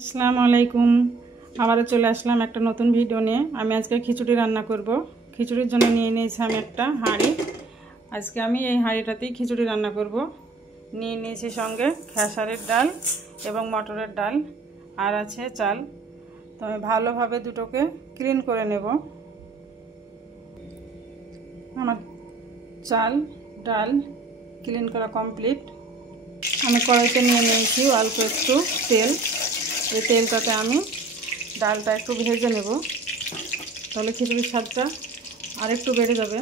আসসালামু আলাইকুম। আবারও চলে আসলাম একটা নতুন ভিডিও নিয়ে। আমি আজকে খিচুড়ি রান্না করব। খিচুড়ির জন্য নিয়ে নিয়েছি আমি একটা হাঁড়ি। আজকে আমি এই হাঁড়িটাতেই খিচুড়ি রান্না করব। নিয়ে নিয়েছি সঙ্গে খেসারির ডাল এবং মটরের ডাল, আর আছে চাল। তো আমি ভালোভাবে দুটোকে ক্লিন করে নেব। আমার চাল ডাল ক্লিন করা কমপ্লিট। আমি কড়াইতে নিয়ে নিয়েছি অল্প একটু তেল। এই তেলটাতে আমি ডালটা একটু ভেজে নেব, তাহলে খিচুড়ির স্বাদটা আর একটু বেড়ে যাবে।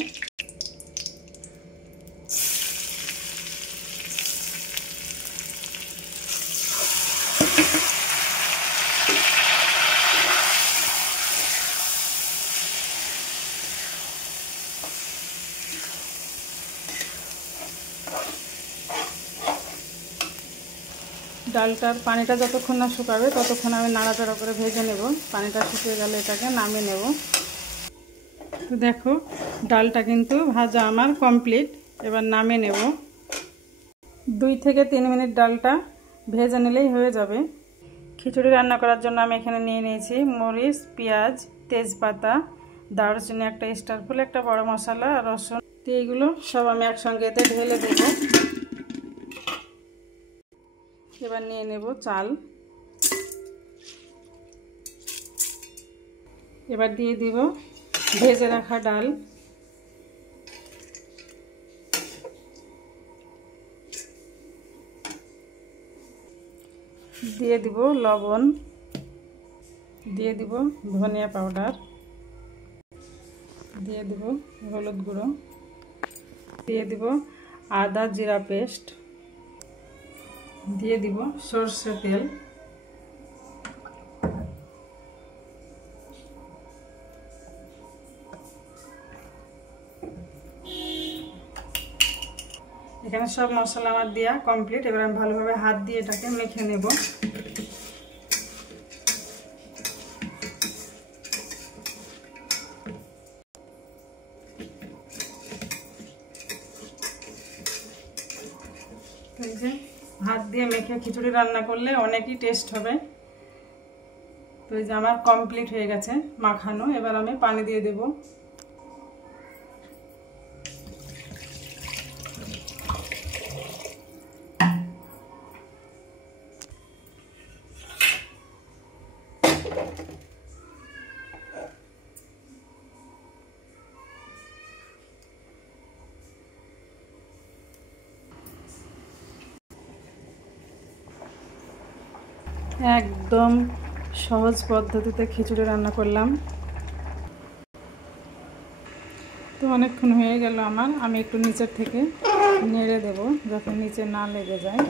ডালটার পানিটা যতক্ষণ না শুকাবে ততক্ষণ আমি নাড়াচাড়া করে ভেজে নেব। পানিটা শুকিয়ে গেলে এটাকে নামিয়ে নেব। তো দেখো ডালটা কিন্তু ভাজা আমার কমপ্লিট। এবার নামিয়ে নেব। 2 থেকে 3 মিনিট ডালটা ভেজে নিলেই হয়ে যাবে। খিচুড়ি রান্না করার জন্য আমি এখানে নিয়ে নিয়েছি মরিচ, পেঁয়াজ, তেজপাতা, দারুচিনি, একটা স্টার ফুল, একটা বড় মশলা, রসুন। তো এইগুলো সব আমি একসঙ্গে এতে ঢেলে দেব। এবার নিয়ে নেব চাল। এবার দিয়ে দিব ভেজে রাখা ডাল। দিয়ে দিব লবণ, দিয়ে দিব ধনিয়া পাউডার, দিয়ে দিব হলুদ গুঁড়ো, দিয়ে দিব আদা জিরা পেস্ট, দিয়ে দিব সরষে তেল। এখানে সব মশলা আমার দেওয়া কমপ্লিট। এবার আমি ভালোভাবে হাত দিয়ে এটাকে মেখে নেব। এই যে হাত দিয়ে মেখে খিচুড়ি রান্না করলে অনেকই টেস্ট হবে। তো এই যে আমার কমপ্লিট হয়ে গেছে মাখানো। এবার আমি পানি দিয়ে দেব। একদম সহজ পদ্ধতিতে খিচুড়ি রান্না করলাম। তো অনেকক্ষণ হয়ে গেল আমার। আমি একটু নিচের থেকে নেড়ে দেব যাতে নিচে না লেগে যায়।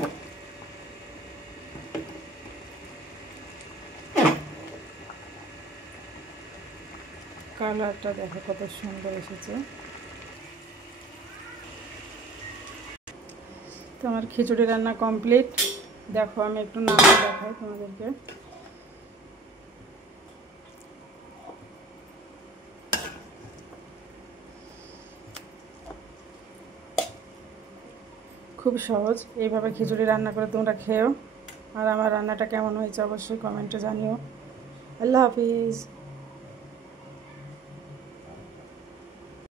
কালারটা দেখো কত সুন্দর এসেছে। তো আমার খিচুড়ি রান্না কমপ্লিট। দেখো আমি একটু নামিয়ে দেখাই তোমাদেরকে। খুব সহজ। এইভাবে খিচুড়ি রান্না করে তোমরা খেও। আর আমার রান্নাটা কেমন হয়েছে অবশ্যই কমেন্টে জানিও। আল্লাহ হাফিজ।